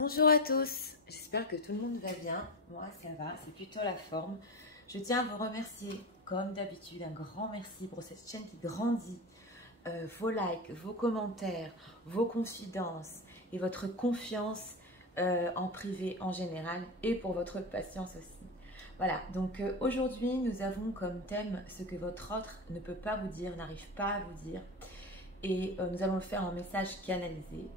Bonjour à tous, j'espère que tout le monde va bien. Moi ça va, c'est plutôt la forme. Je tiens à vous remercier comme d'habitude, un grand merci pour cette chaîne qui grandit. Vos likes, vos commentaires, vos confidences et votre confiance en privé en général et pour votre patience aussi. Voilà, donc aujourd'hui nous avons comme thème ce que votre autre ne peut pas vous dire, n'arrive pas à vous dire. Et nous allons le faire en message canalisé.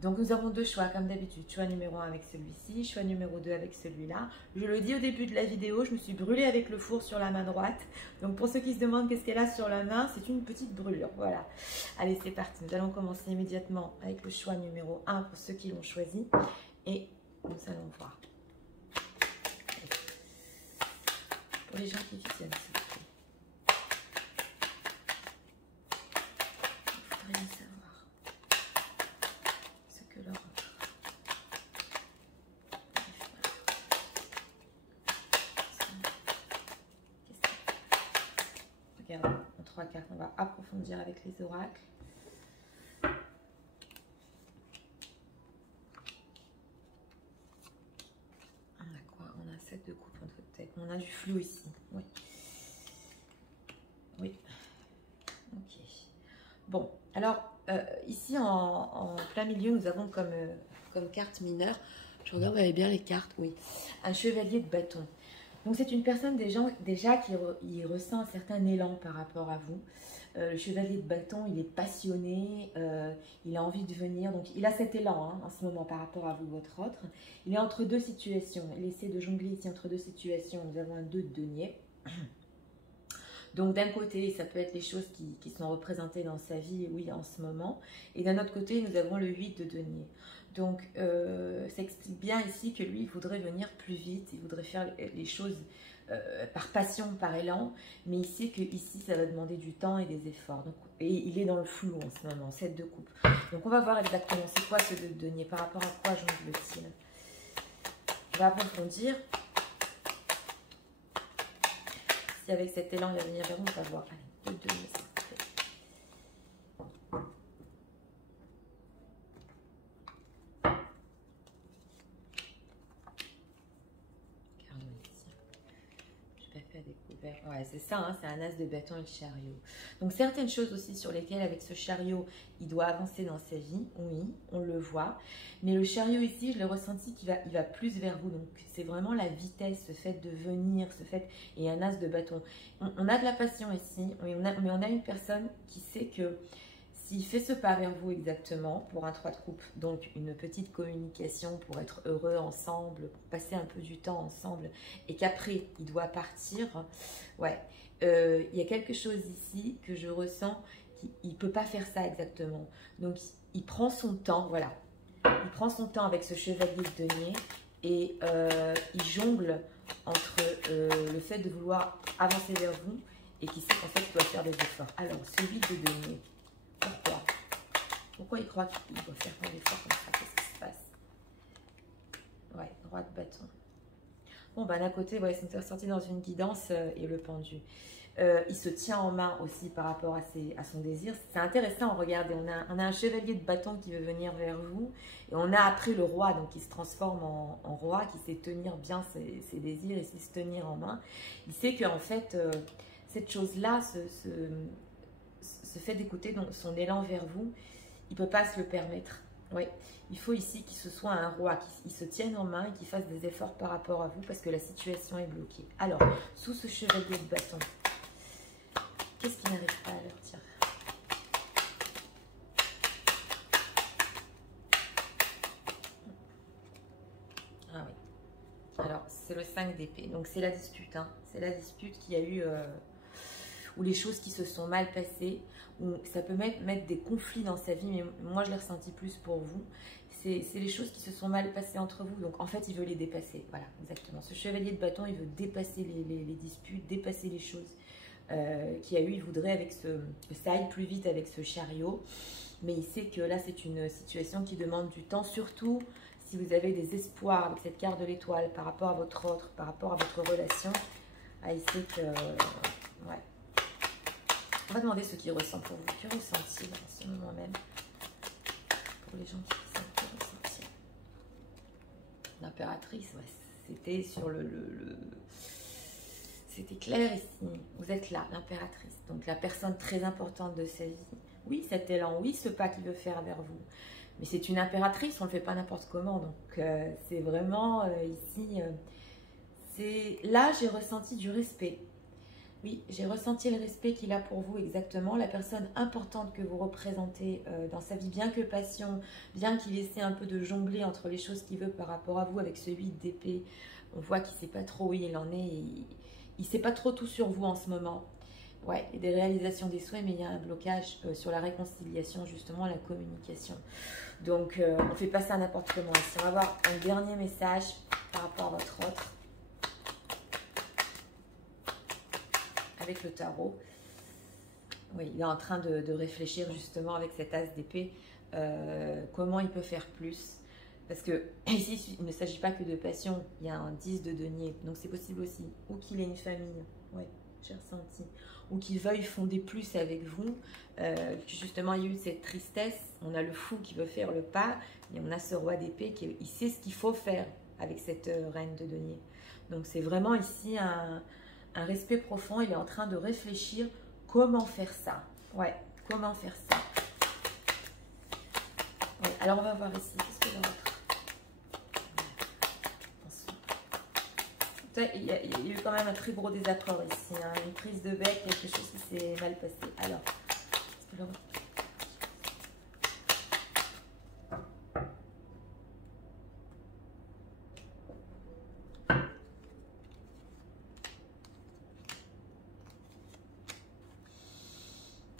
Donc nous avons deux choix comme d'habitude, choix numéro 1 avec celui-ci, choix numéro 2 avec celui-là. Je le dis au début de la vidéo, je me suis brûlée avec le four sur la main droite. Donc pour ceux qui se demandent qu'est-ce qu'elle a sur la main, c'est une petite brûlure, voilà. Allez, c'est parti, nous allons commencer immédiatement avec le choix numéro 1 pour ceux qui l'ont choisi. Et nous allons voir. Pour les gens qui visionnent, s'il vous plaît. Il faudrait savoir. En trois cartes, on va approfondir avec les oracles. On a quoi? On a un 7 de coupe entre tête. On a du flou ici. Oui. Oui. Ok. Bon, alors ici en plein milieu, nous avons comme carte mineure. Je regarde, vous avez bien les cartes. Oui. Un chevalier de bâton. Donc c'est une personne déjà qui ressent un certain élan par rapport à vous. Le chevalier de bâton, il est passionné, il a envie de venir. Donc il a cet élan en ce moment par rapport à vous, votre autre. Il est entre deux situations. Il essaie de jongler ici entre deux situations. Nous avons un 2 de denier. Donc d'un côté, ça peut être les choses qui sont représentées dans sa vie, oui, en ce moment. Et d'un autre côté, nous avons le 8 de denier. Donc ça explique bien ici que lui, il voudrait venir plus vite, il voudrait faire les choses par passion, par élan. Mais il sait que ici, ça va demander du temps et des efforts. Donc, et il est dans le flou en ce moment, 7 de coupe. Donc on va voir exactement c'est quoi ce 2 de denier, par rapport à quoi jongle-t-il. On va approfondir. Si avec cet élan, il va venir vers vous, on va voir. Allez, 2 de denier, s'il vous plaît. Ouais, c'est ça, c'est un as de bâton et le chariot. Donc certaines choses aussi sur lesquelles avec ce chariot, il doit avancer dans sa vie, oui, on le voit. Mais le chariot ici, je l'ai ressenti qu'il va plus vers vous. Donc c'est vraiment la vitesse, ce fait de venir, ce fait, et un as de bâton. On a de la passion ici, mais on a une personne qui sait que s'il fait ce pas vers vous exactement pour un 3 de coupe, donc une petite communication pour être heureux ensemble, pour passer un peu du temps ensemble, et qu'après il doit partir, ouais, il y a quelque chose ici que je ressens qu'il ne peut pas faire ça exactement. Donc il prend son temps, voilà, il prend son temps avec ce chevalier de denier et il jongle entre le fait de vouloir avancer vers vous et qui sait qu'en fait il doit faire des efforts. Alors, celui de denier. Pourquoi il croit qu'il doit faire un effort comme ça? Qu'est-ce qui se passe? Ouais, roi de bâton. Bon, bah d'un côté, ouais, ils sont sortis dans une guidance et le pendu. Il se tient en main aussi par rapport à son désir. C'est intéressant, regardez, on a un chevalier de bâton qui veut venir vers vous. Et on a après le roi, donc qui se transforme en roi, qui sait tenir bien ses désirs et sait se tenir en main. Il sait qu'en fait, cette chose-là, ce fait d'écouter son élan vers vous, il ne peut pas se le permettre. Ouais. Il faut ici qu'il se soit un roi, qu'il se tienne en main et qu'il fasse des efforts par rapport à vous parce que la situation est bloquée. Alors, sous ce chevalier de bâton, qu'est-ce qui n'arrive pas à leur dire? Ah oui. Alors, c'est le 5 d'épée. Donc, c'est la dispute. C'est la dispute qu'il y a eu... ou les choses qui se sont mal passées, ou ça peut mettre des conflits dans sa vie, mais moi je l'ai ressenti plus pour vous. C'est les choses qui se sont mal passées entre vous, donc en fait il veut les dépasser. Voilà, exactement. Ce chevalier de bâton, il veut dépasser les disputes, dépasser les choses qu'il y a eu. Il voudrait que ça aille plus vite avec ce chariot, mais il sait que là c'est une situation qui demande du temps, surtout si vous avez des espoirs avec cette carte de l'étoile par rapport à votre autre, par rapport à votre relation. Ah, il sait que... ouais. On va demander ce qu'il ressent pour vous. Que ressent-il en ce moment même? Pour les gens qui ressentent, que ressent-il? l'impératrice, ouais, c'était sur c'était clair ici. Vous êtes là, l'impératrice. Donc la personne très importante de sa vie. Oui, cet élan, oui, ce pas qu'il veut faire vers vous. Mais c'est une impératrice, on ne le fait pas n'importe comment. Donc c'est vraiment ici, là j'ai ressenti du respect. Oui, j'ai ressenti le respect qu'il a pour vous exactement. La personne importante que vous représentez dans sa vie, bien que patient, bien qu'il essaie un peu de jongler entre les choses qu'il veut par rapport à vous avec ce 8 d'épée. On voit qu'il ne sait pas trop où il en est. Il ne sait pas trop tout sur vous en ce moment. Ouais, il y a des réalisations des souhaits, mais il y a un blocage sur la réconciliation, justement, la communication. Donc, on ne fait pas ça n'importe comment. Ici, on va voir un dernier message par rapport à votre autre. Avec le tarot. Oui, il est en train de réfléchir justement avec cet as d'épée. Comment il peut faire plus. Parce que ici, il ne s'agit pas que de passion. Il y a un 10 de denier. Donc, c'est possible aussi. Ou qu'il ait une famille. Oui, j'ai ressenti. Ou qu'il veuille fonder plus avec vous. Justement, il y a eu cette tristesse. On a le fou qui veut faire le pas. Et on a ce roi d'épée qui il sait ce qu'il faut faire avec cette reine de denier. Donc, c'est vraiment ici un respect profond. Il est en train de réfléchir comment faire ça. Ouais, comment faire ça. Ouais, alors, on va voir ici. Qu'est-ce que l'autre? Il y a eu quand même un très gros désaccord ici. Hein, une prise de bec, quelque chose qui s'est mal passé. Alors, qu'est-ce que l'autre?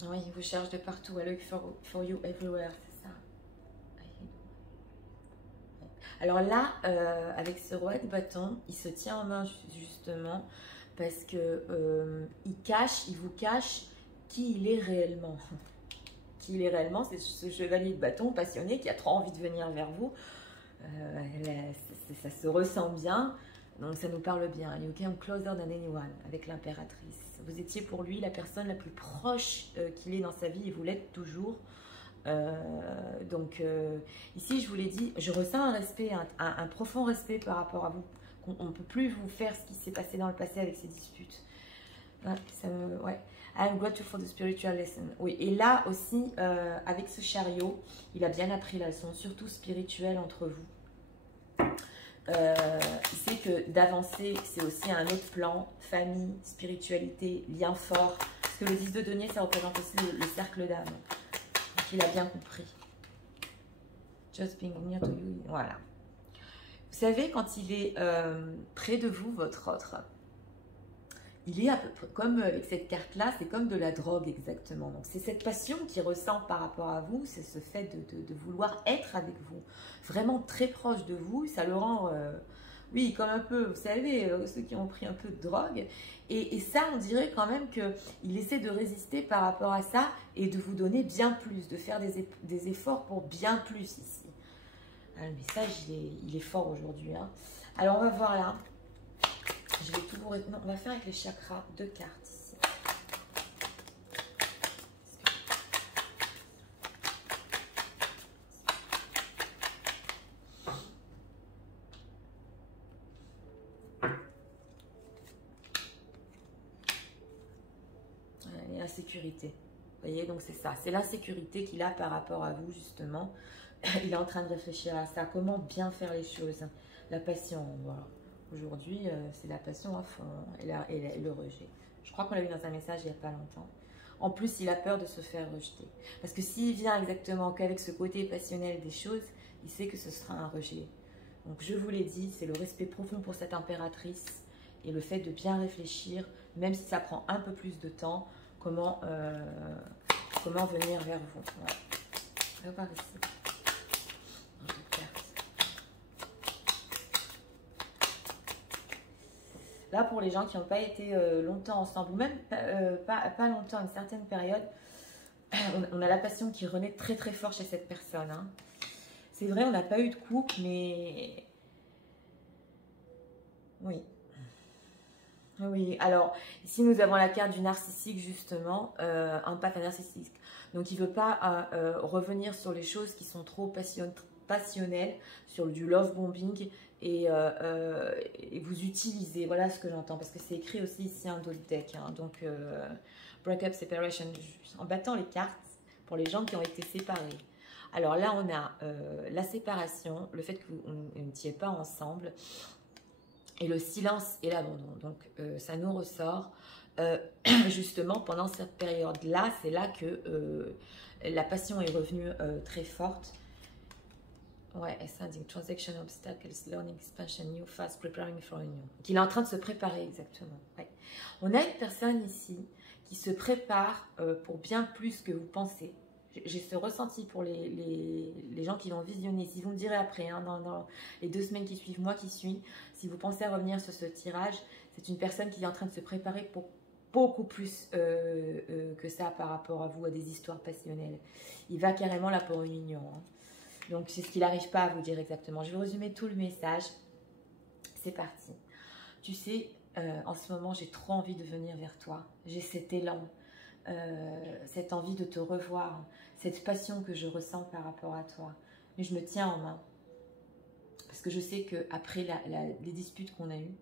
Oui, il vous cherche de partout. I look for you everywhere, c'est ça. Alors là, avec ce roi de bâton, il se tient en main justement parce que il vous cache qui il est réellement. Qui il est réellement, c'est ce chevalier de bâton passionné qui a trop envie de venir vers vous. Ça se ressent bien. Donc ça nous parle bien. You came closer than anyone avec l'impératrice. Vous étiez pour lui la personne la plus proche qu'il est dans sa vie et vous l'êtes toujours. Ici je vous l'ai dit, je ressens un respect, un profond respect par rapport à vous. On ne peut plus vous faire ce qui s'est passé dans le passé avec ces disputes. Ouais. I'm grateful for the spiritual lesson. Oui, et là aussi, avec ce chariot, il a bien appris la leçon, surtout spirituelle entre vous. Il sait que d'avancer, c'est aussi un autre plan, famille, spiritualité, lien fort. Parce que le 10 de denier, ça représente aussi le cercle d'âme. Donc il a bien compris. Just being near to you. Voilà. Vous savez, quand il est près de vous, votre autre, il est à peu près, comme avec cette carte-là, c'est comme de la drogue exactement. Donc c'est cette passion qu'il ressent par rapport à vous, c'est ce fait de vouloir être avec vous, vraiment très proche de vous. Ça le rend, oui, comme un peu, vous savez, ceux qui ont pris un peu de drogue. Et ça, on dirait quand même qu'il essaie de résister par rapport à ça et de vous donner bien plus, de faire des efforts pour bien plus ici. Le message, il est fort aujourd'hui. Hein. Alors, on va voir là. Je vais tout vous... Non, on va faire avec les chakras, 2 cartes ici. L'insécurité. Vous voyez, donc c'est ça. C'est l'insécurité qu'il a par rapport à vous, justement. Il est en train de réfléchir à ça. Comment bien faire les choses. La passion, voilà. Aujourd'hui, c'est la passion à fond et le rejet. Je crois qu'on l'a vu dans un message il n'y a pas longtemps. En plus, il a peur de se faire rejeter. Parce que s'il vient exactement qu'avec ce côté passionnel des choses, il sait que ce sera un rejet. Donc, je vous l'ai dit, c'est le respect profond pour cette impératrice et le fait de bien réfléchir, même si ça prend un peu plus de temps, comment venir vers vous. Ouais. On va voir ici. Là, pour les gens qui n'ont pas été longtemps ensemble, ou même pas longtemps, une certaine période, on a la passion qui renaît très très fort chez cette personne. Hein. C'est vrai, on n'a pas eu de couple, mais... Oui. Oui, alors, ici nous avons la carte du narcissique, justement, un pape narcissique. Donc, il ne veut pas revenir sur les choses qui sont trop passionnel, sur du love bombing et vous utilisez, voilà ce que j'entends, parce que c'est écrit aussi ici un d'autres deck, hein, donc breakup, separation, en battant les cartes pour les gens qui ont été séparés. Alors là, on a la séparation, le fait que vous n'étiez pas ensemble, et le silence et l'abandon. Donc, ça nous ressort justement pendant cette période-là. C'est là que la passion est revenue très forte. Ouais, ascending, transaction, obstacles, learning, expansion, new phase, preparing for a new. Qu'il est en train de se préparer, exactement. Ouais. On a une personne ici qui se prépare pour bien plus que vous pensez. J'ai ce ressenti pour les gens qui vont visionner. Si vous me direz après, hein, dans les 2 semaines qui suivent, moi qui suis, si vous pensez à revenir sur ce tirage, c'est une personne qui est en train de se préparer pour beaucoup plus que ça par rapport à vous, à des histoires passionnelles. Il va carrément là pour une union. Hein. Donc, c'est ce qu'il n'arrive pas à vous dire exactement. Je vais résumer tout le message. C'est parti. Tu sais, en ce moment, j'ai trop envie de venir vers toi. J'ai cet élan, cette envie de te revoir, cette passion que je ressens par rapport à toi. Mais je me tiens en main. Parce que je sais qu'après les disputes qu'on a eues,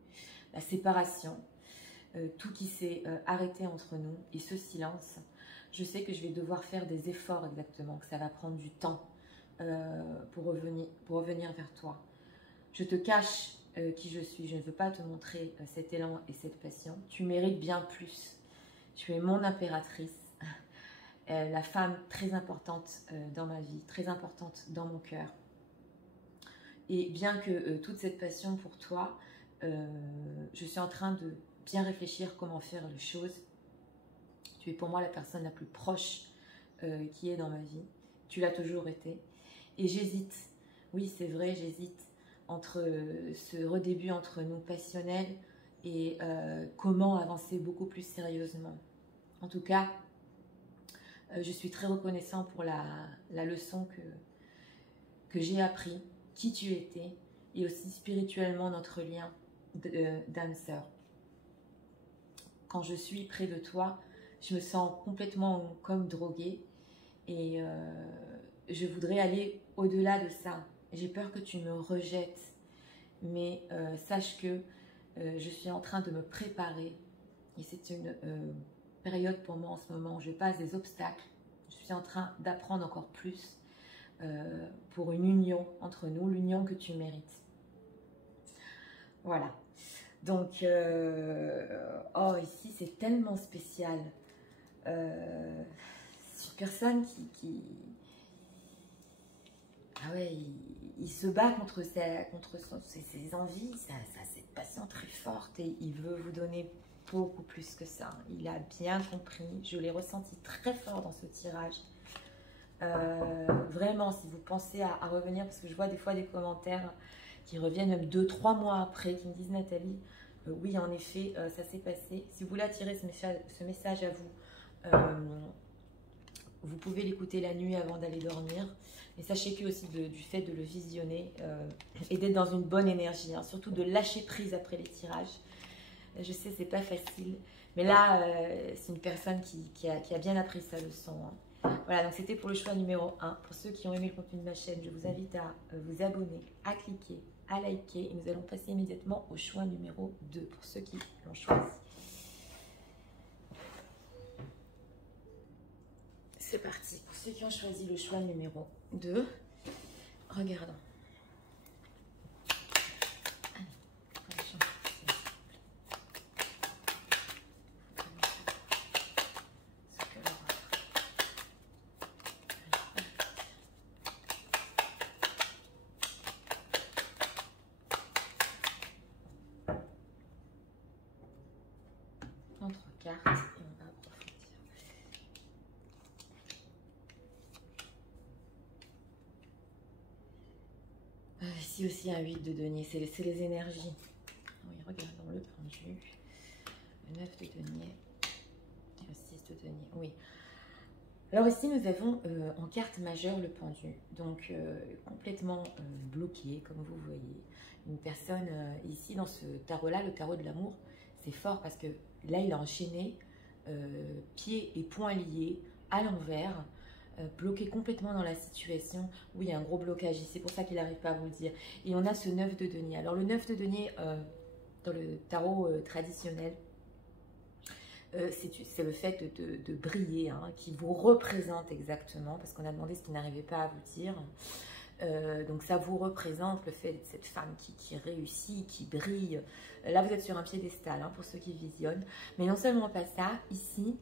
la séparation, tout qui s'est arrêté entre nous et ce silence, je sais que je vais devoir faire des efforts exactement, que ça va prendre du temps pour revenir vers toi. Je te cache qui je suis, je ne veux pas te montrer cet élan et cette passion. Tu mérites bien plus. Tu es mon impératrice, la femme très importante dans ma vie, très importante dans mon cœur. Et bien que toute cette passion pour toi, je suis en train de bien réfléchir comment faire les choses. Tu es pour moi la personne la plus proche qui est dans ma vie. Tu l'as toujours été. Et j'hésite, oui c'est vrai, j'hésite entre ce redébut entre nous passionnel et comment avancer beaucoup plus sérieusement. En tout cas, je suis très reconnaissant pour la leçon que j'ai appris, qui tu étais, et aussi spirituellement notre lien d'âme-sœur. Quand je suis près de toi, je me sens complètement comme droguée et je voudrais aller au-delà de ça. J'ai peur que tu me rejettes, mais sache que je suis en train de me préparer et c'est une période pour moi en ce moment où je passe des obstacles. Je suis en train d'apprendre encore plus pour une union entre nous, l'union que tu mérites. Voilà. Donc, oh, ici, c'est tellement spécial. C'est une personne qui ah ouais, il se bat contre ses envies, ça, cette passion très forte et il veut vous donner beaucoup plus que ça. Il a bien compris, je l'ai ressenti très fort dans ce tirage. Vraiment, si vous pensez à revenir, parce que je vois des fois des commentaires qui reviennent même 2-3 mois après, qui me disent Nathalie, oui en effet, ça s'est passé. Si vous voulez attirer ce message à vous, vous pouvez l'écouter la nuit avant d'aller dormir. Et sachez que aussi du fait de le visionner et d'être dans une bonne énergie, hein, surtout de lâcher prise après les tirages. Je sais, c'est pas facile, mais là, c'est une personne qui a bien appris sa leçon. Hein. Voilà, donc c'était pour le choix numéro 1. Pour ceux qui ont aimé le contenu de ma chaîne, je vous invite à vous abonner, à cliquer, à liker. Et nous allons passer immédiatement au choix numéro 2 pour ceux qui l'ont choisi. C'est parti. Pour ceux qui ont choisi le choix numéro 2, regardons. Entre cartes et on va approfondir. Ici aussi un 8 de denier, c'est les énergies. Oui, regardons le pendu, le 9 de denier et le 6 de denier. Oui. Alors ici nous avons en carte majeure le pendu, donc complètement bloqué comme vous voyez. Une personne ici dans ce tarot-là, le tarot de l'amour, c'est fort parce que là il a enchaîné pieds et poings liés à l'envers. bloqué complètement dans la situation. Oui, il y a un gros blocage, c'est pour ça qu'il n'arrive pas à vous le dire. Et on a ce 9 de denier. Alors le 9 de denier, dans le tarot traditionnel, c'est le fait de briller, hein, qui vous représente exactement, parce qu'on a demandé ce qu'il n'arrivait pas à vous dire. Donc ça vous représente le fait d'être cette femme qui réussit, qui brille. Là, vous êtes sur un piédestal, hein, pour ceux qui visionnent. Mais non seulement pas ça, ici,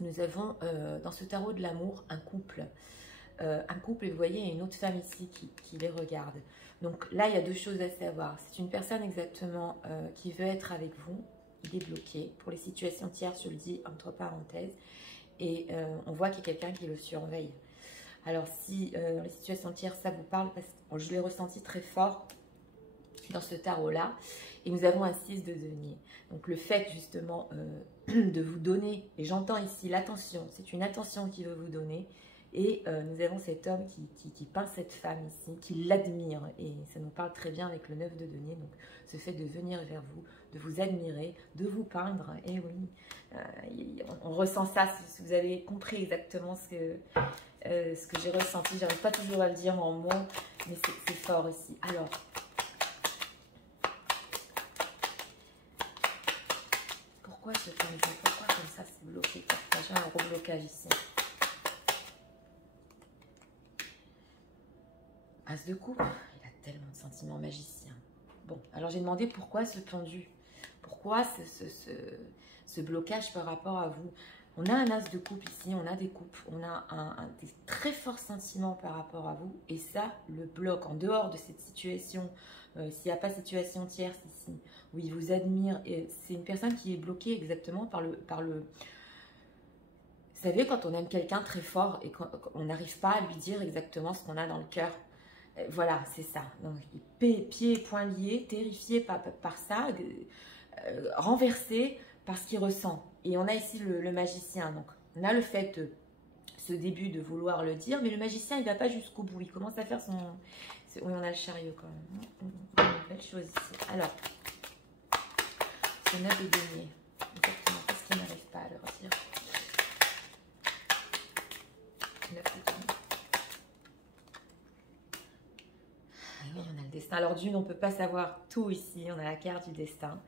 nous avons dans ce tarot de l'amour un couple. Un couple, et vous voyez, il y a une autre femme ici qui les regarde. Donc là, il y a deux choses à savoir. C'est une personne exactement qui veut être avec vous. Il est bloqué. Pour les situations tierces, je le dis entre parenthèses. Et on voit qu'il y a quelqu'un qui le surveille. Alors si dans les situations tierces, ça vous parle, parce que je l'ai ressenti très fort dans ce tarot-là. Et nous avons un 6 de denier. Donc le fait justement de vous donner, et j'entends ici l'attention, c'est une attention qu'il veut vous donner. Et nous avons cet homme qui peint cette femme ici, qui l'admire. Et ça nous parle très bien avec le 9 de denier. Donc ce fait de venir vers vous, de vous admirer, de vous peindre. Et oui, on ressent ça, si vous avez compris exactement ce que j'ai ressenti. J'arrive pas toujours à le dire en mots, mais c'est fort ici. Alors, pourquoi ce tendu? Pourquoi comme ça c'est bloqué? J'ai un gros blocage ici. As de coupe, il a tellement de sentiments magiciens. Bon, alors j'ai demandé pourquoi ce pendu? Pourquoi ce blocage par rapport à vous? On a un as de coupe ici, on a des coupes, on a des très forts sentiments par rapport à vous. Et ça, le bloque en dehors de cette situation. S'il n'y a pas situation tierce ici, où il vous admire, c'est une personne qui est bloquée exactement par le... Vous savez, quand on aime quelqu'un très fort et qu'on n'arrive pas à lui dire exactement ce qu'on a dans le cœur. Voilà, c'est ça. Donc, pieds et poings liés, terrifié par ça, renversé par ce qu'il ressent. Et on a ici le magicien. Donc, on a le fait, ce début de vouloir le dire, mais le magicien, il ne va pas jusqu'au bout. Il commence à faire son... Oui, on a le chariot quand même. Une belle chose ici. Alors, ce 9 de denier. Exactement. Qu'est-ce qu'il n'arrive pas à le redire? 9 de denier. Oui, on a le destin. Alors d'une, on ne peut pas savoir tout ici. On a la carte du destin.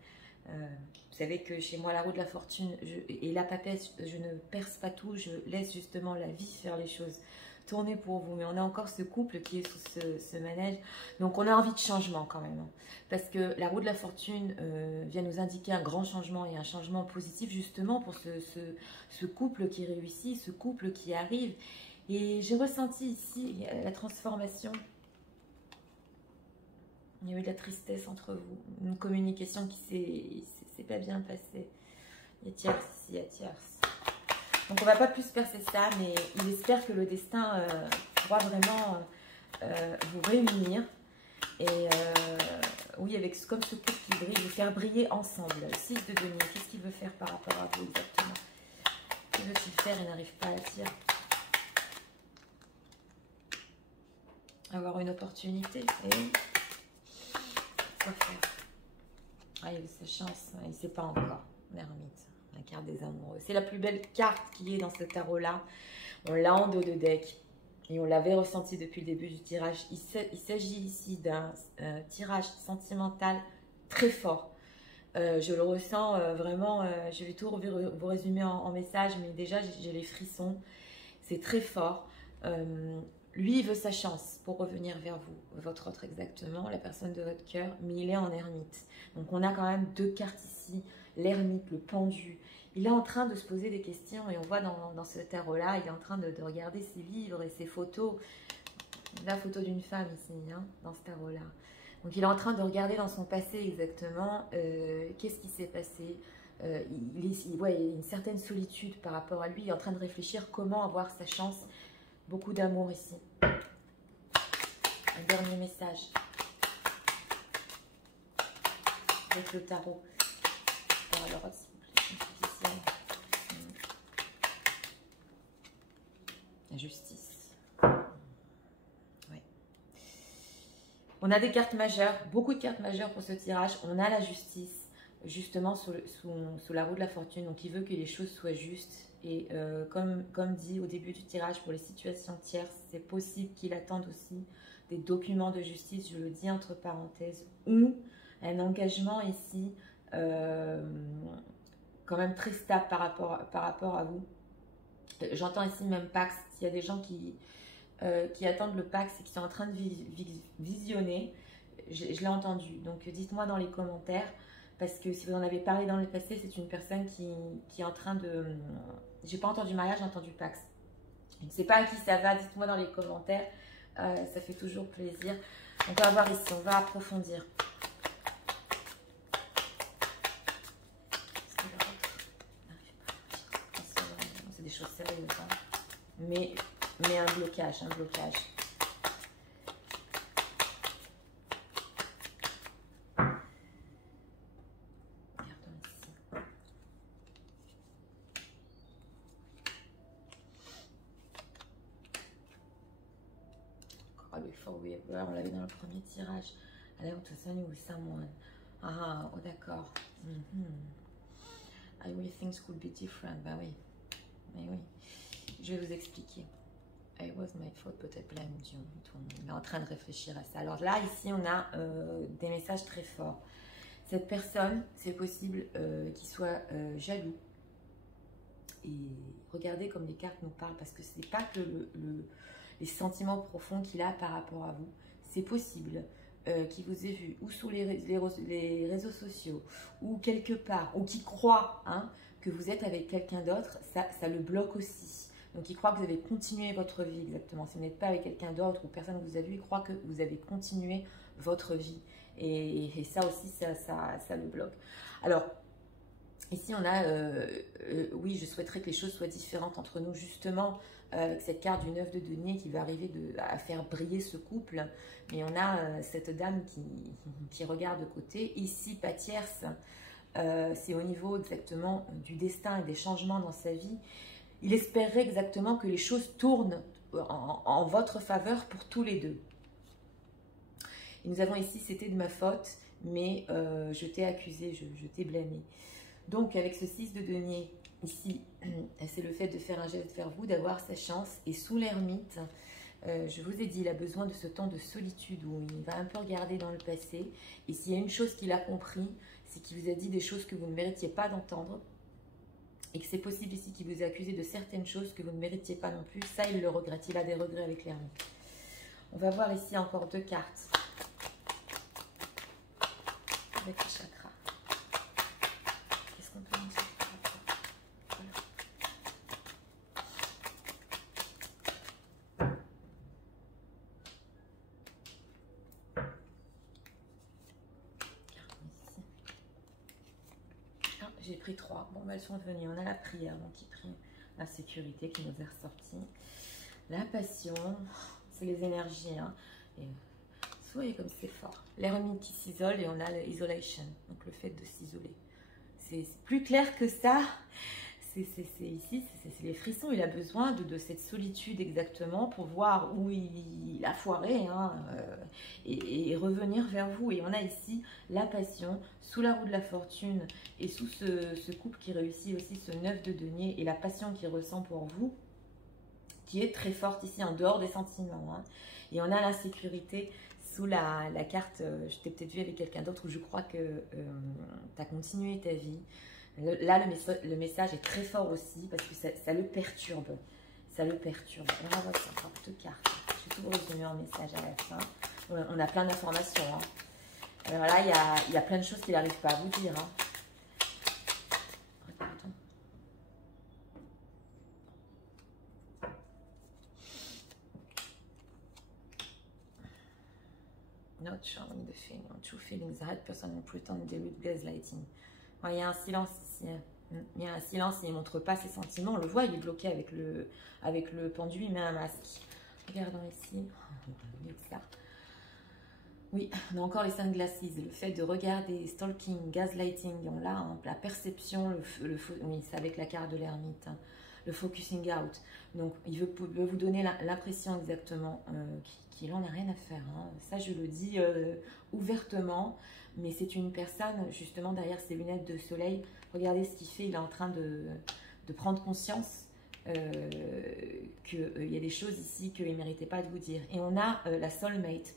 Vous savez que chez moi, la roue de la fortune et la papesse, je ne perce pas tout. Je laisse justement la vie faire les choses, tourner pour vous. Mais on a encore ce couple qui est sous ce manège. Donc on a envie de changement quand même. Parce que la roue de la fortune vient nous indiquer un grand changement et un changement positif justement pour ce couple qui réussit, ce couple qui arrive. Et j'ai ressenti ici la transformation. Il y a eu de la tristesse entre vous, une communication qui s'est pas bien passée. Il y a tierce ici, il y a tierce. Donc on va pas plus percer ça, mais il espère que le destin pourra vraiment vous réunir. Et oui, avec comme ce couple qui brille, vous faire briller ensemble. Le 6 de denier, qu'est-ce qu'il veut faire par rapport à vous exactement? Que veut-il faire et n'arrive pas à dire? Avoir une opportunité, et quoi faire? Ah, il a eu sa chance, il ne sait pas encore. L'ermite, la carte des amoureux. C'est la plus belle carte qui est dans ce tarot-là. On l'a en dos de deck et on l'avait ressenti depuis le début du tirage. Il s'agit ici d'un tirage sentimental très fort. Je le ressens vraiment, je vais tout vous résumer en message, mais déjà j'ai les frissons. C'est très fort. Lui, il veut sa chance pour revenir vers vous, votre autre exactement, la personne de votre cœur, mais il est en ermite. Donc on a quand même deux cartes ici, l'ermite, le pendu. Il est en train de se poser des questions et on voit dans ce tarot-là, il est en train de regarder ses livres et ses photos. La photo d'une femme ici, hein, dans ce tarot-là. Donc il est en train de regarder dans son passé exactement qu'est-ce qui s'est passé. Il y a une certaine solitude par rapport à lui, il est en train de réfléchir comment avoir sa chance. Beaucoup d'amour ici. Un dernier message. Avec le tarot. Alors, s'il vous plaît. La justice. Ouais. On a des cartes majeures, beaucoup de cartes majeures pour ce tirage. On a la justice. justement sous la roue de la fortune. Donc il veut que les choses soient justes. Et comme dit au début du tirage, pour les situations tierces, c'est possible qu'il attende aussi des documents de justice, je le dis entre parenthèses, ou un engagement ici quand même très stable par rapport à vous. J'entends ici même Pax. Il y a des gens qui attendent le Pax et qui sont en train de visionner. Je l'ai entendu. Donc dites-moi dans les commentaires, parce que si vous en avez parlé dans le passé, c'est une personne qui est en train de... J'ai pas entendu mariage, j'ai entendu Pax. Je ne sais pas à qui ça va, dites-moi dans les commentaires. Ça fait toujours plaisir. Donc on va voir ici, on va approfondir. C'est des choses sérieuses, hein. Mais un blocage, un blocage. On l'avait dans le premier tirage. Allow to sign with someone. Ah, oh d'accord. I wish things could be different. Bah oui. Mais oui. Je vais vous expliquer. I was my fault, but I blame you. On est en train de réfléchir à ça. Alors là, ici, on a des messages très forts. Cette personne, c'est possible qu'il soit jaloux. Et regardez comme les cartes nous parlent, parce que ce n'est pas que les sentiments profonds qu'il a par rapport à vous. C'est possible qu'il vous ait vu ou sous les réseaux sociaux ou quelque part, ou qu'il croit que vous êtes avec quelqu'un d'autre, ça le bloque aussi. Donc il croit que vous avez continué votre vie exactement. Si vous n'êtes pas avec quelqu'un d'autre ou personne que vous avez vu, il croit que vous avez continué votre vie. Et ça aussi, ça le bloque. Alors, ici on a, oui, je souhaiterais que les choses soient différentes entre nous, justement, avec cette carte du 9 de denier qui va arriver à faire briller ce couple. Mais on a cette dame qui regarde de côté. Ici, pas tierce, c'est au niveau exactement du destin et des changements dans sa vie. Il espérait exactement que les choses tournent en votre faveur pour tous les deux. Et nous avons ici, c'était de ma faute, mais je t'ai accusé, je t'ai blâmé. Donc, avec ce 6 de denier, ici, c'est le fait de faire un geste vers vous, d'avoir sa chance. Et sous l'ermite, je vous ai dit, il a besoin de ce temps de solitude où il va un peu regarder dans le passé. Et s'il y a une chose qu'il a compris, c'est qu'il vous a dit des choses que vous ne méritiez pas d'entendre. Et que c'est possible ici qu'il vous ait accusé de certaines choses que vous ne méritiez pas non plus. Ça, il le regrette. Il a des regrets avec l'ermite. On va voir ici encore deux cartes. Avec les chakras. Qu'est-ce qu'on peut dire sur le chakra? Voilà. J'ai pris 3. Bon, elles sont venues. On a la prière, donc qui prie la sécurité qui nous est ressortie. La passion, c'est les énergies. Et, soyez comme c'est fort. L'ermite qui s'isole et on a l'isolation, donc le fait de s'isoler. C'est plus clair que ça. Ici, c'est les frissons. Il a besoin de cette solitude exactement pour voir où il a foiré et revenir vers vous. Et on a ici la passion sous la roue de la fortune et sous ce couple qui réussit aussi ce 9 de denier et la passion qu'il ressent pour vous qui est très forte ici en dehors des sentiments. Et on a l'insécurité sous la carte, je t'ai peut-être vu avec quelqu'un d'autre où je crois que tu as continué ta vie. Là, le message est très fort aussi parce que ça le perturbe. Ça le perturbe. On va voir encore deux cartes. Je vais tout résumer en message à la fin. On a plein d'informations. Alors là, il y a plein de choses qu'il n'arrive pas à vous dire. Regardons. Not showing the feeling, true feelings, the right person and pretend delude gaslighting. Il y a un silence ici. Il y a un silence et il ne montre pas ses sentiments. On le voit, il est bloqué avec le pendu, il met un masque. Regardons ici. Ça. Oui, on a encore les sunglasses. Le fait de regarder, stalking, gaslighting, on l'a, la perception, oui, c'est avec la carte de l'ermite. le focusing out. Donc, il veut vous donner l'impression exactement qu'il n'en a rien à faire. Hein. Ça, je le dis ouvertement, mais c'est une personne, justement, derrière ses lunettes de soleil. Regardez ce qu'il fait, il est en train de prendre conscience qu'il y a des choses ici qu'il ne méritait pas de vous dire. Et on a la soulmate.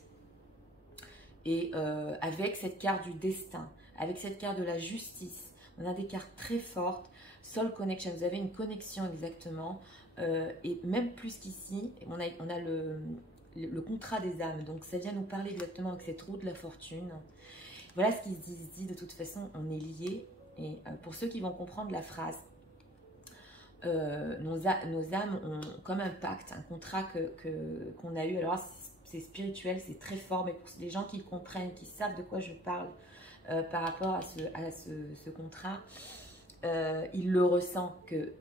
Et avec cette carte du destin, avec cette carte de la justice, on a des cartes très fortes. Soul connection, vous avez une connexion exactement. Et même plus qu'ici, on a le contrat des âmes. Donc ça vient nous parler exactement avec cette roue de la fortune. Voilà ce qui se dit. De toute façon, on est liés. Et pour ceux qui vont comprendre la phrase, nos âmes ont comme un pacte, un contrat qu'on a eu. Alors c'est spirituel, c'est très fort, mais pour les gens qui comprennent, qui savent de quoi je parle par rapport à ce contrat, il le ressent que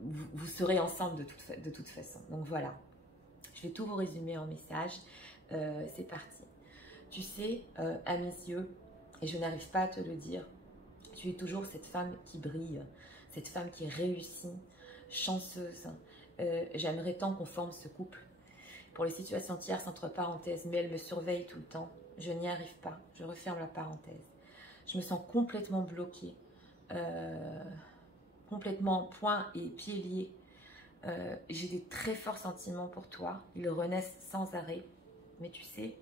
vous serez ensemble de toute façon. Donc voilà, je vais tout vous résumer en message. C'est parti. Tu sais, à mes yeux, et je n'arrive pas à te le dire, tu es toujours cette femme qui brille, cette femme qui réussit, chanceuse. J'aimerais tant qu'on forme ce couple. Pour les situations tierces, entre parenthèses, mais elle me surveille tout le temps. Je n'y arrive pas. Je referme la parenthèse. Je me sens complètement bloquée. Complètement poings et pieds liés. J'ai des très forts sentiments pour toi. Ils renaissent sans arrêt. Mais tu sais,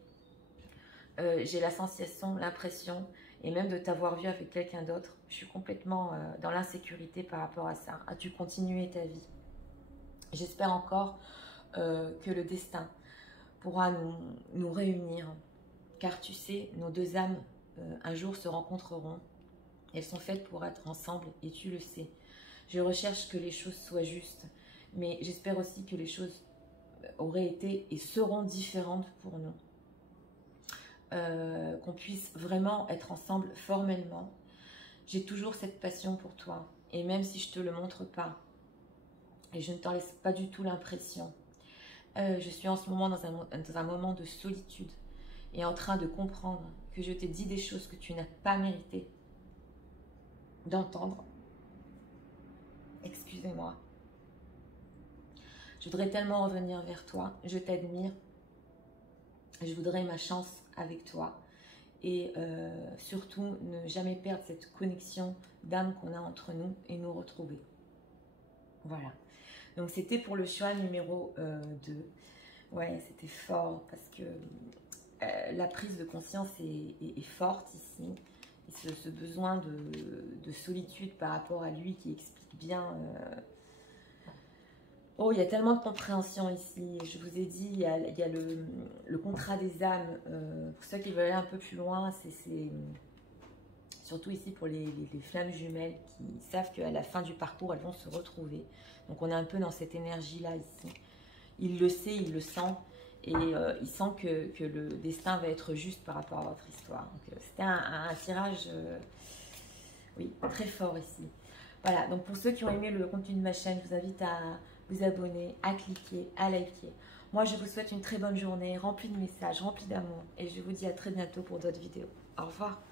j'ai la sensation, l'impression, et même de t'avoir vu avec quelqu'un d'autre, je suis complètement dans l'insécurité par rapport à ça. As-tu continué ta vie? J'espère encore que le destin pourra nous réunir. Car tu sais, nos deux âmes, un jour se rencontreront. Elles sont faites pour être ensemble et tu le sais. Je recherche que les choses soient justes, mais j'espère aussi que les choses auraient été et seront différentes pour nous. Qu'on puisse vraiment être ensemble formellement. J'ai toujours cette passion pour toi. Et même si je ne te le montre pas, et je ne t'en laisse pas du tout l'impression, je suis en ce moment dans un moment de solitude et en train de comprendre que je t'ai dit des choses que tu n'as pas mérité d'entendre. Excusez-moi. Je voudrais tellement revenir vers toi. Je t'admire. Je voudrais ma chance avec toi. Et surtout, ne jamais perdre cette connexion d'âme qu'on a entre nous et nous retrouver. Voilà. Donc, c'était pour le choix numéro 2. Ouais, c'était fort parce que la prise de conscience est forte ici. Et ce besoin de solitude par rapport à lui qui explique bien... Oh, il y a tellement de compréhension ici. Je vous ai dit, il y a le contrat des âmes. Pour ceux qui veulent aller un peu plus loin, c'est surtout ici pour les flammes jumelles qui savent qu'à la fin du parcours, elles vont se retrouver. Donc, on est un peu dans cette énergie-là ici. Il le sait, il le sent. Et il sent que le destin va être juste par rapport à votre histoire. C'était un tirage, oui, très fort ici. Voilà, donc pour ceux qui ont aimé le contenu de ma chaîne, je vous invite à vous abonner, à cliquer, à liker. Moi, je vous souhaite une très bonne journée, remplie de messages, remplie d'amour. Et je vous dis à très bientôt pour d'autres vidéos. Au revoir.